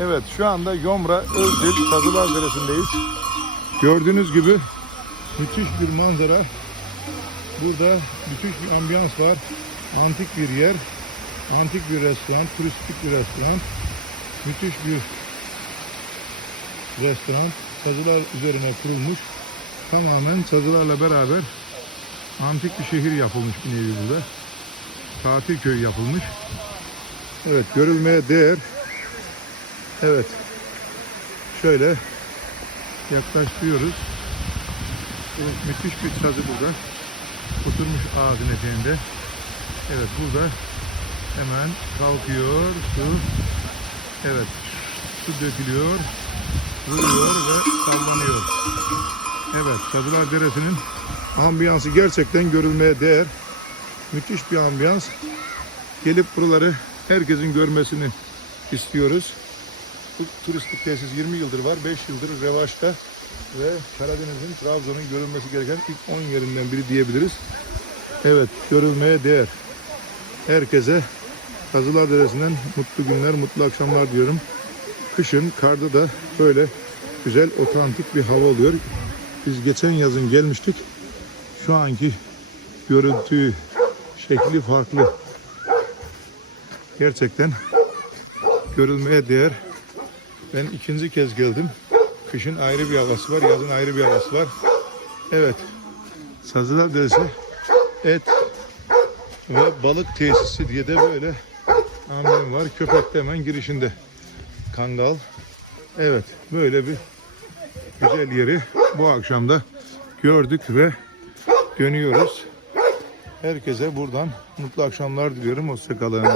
Evet şu anda Yomra Özdil Sazılar Deresi'ndeyiz. Gördüğünüz gibi müthiş bir manzara. Burada müthiş bir ambiyans var. Antik bir yer. Antik bir restoran, turistik bir restoran. Müthiş bir restoran. Sazılar üzerine kurulmuş. Tamamen sazılarla beraber antik bir şehir yapılmış bir nevi burada. Tatil köyü yapılmış. Evet görülmeye değer. Evet. Şöyle yaklaştırıyoruz. Evet, müthiş bir sazı burada. Oturmuş ağacın eteğinde. Evet burada hemen kalkıyor su. Evet su dökülüyor. Vuruyor ve sallanıyor. Evet Sadılar Deresi'nin ambiyansı gerçekten görülmeye değer. Müthiş bir ambiyans. Gelip buraları herkesin görmesini istiyoruz. Bu turistik tesis 20 yıldır var. 5 yıldır revaçta ve Karadeniz'in, Trabzon'un görülmesi gereken ilk 10 yerinden biri diyebiliriz. Evet, görülmeye değer. Herkese Kazılar Deresi'nden mutlu günler, mutlu akşamlar diyorum. Kışın, karda da böyle güzel, otantik bir hava oluyor. Biz geçen yazın gelmiştik. Şu anki görüntü, şekli farklı. Gerçekten görülmeye değer. Ben ikinci kez geldim. Kışın ayrı bir havası var, yazın ayrı bir havası var. Evet, Sazılar Deresi et ve balık tesisi diye de böyle amblem var. Köpek de hemen girişinde. Kangal. Evet, böyle bir güzel yeri bu akşam da gördük ve dönüyoruz. Herkese buradan mutlu akşamlar diliyorum. Hoşçakalın.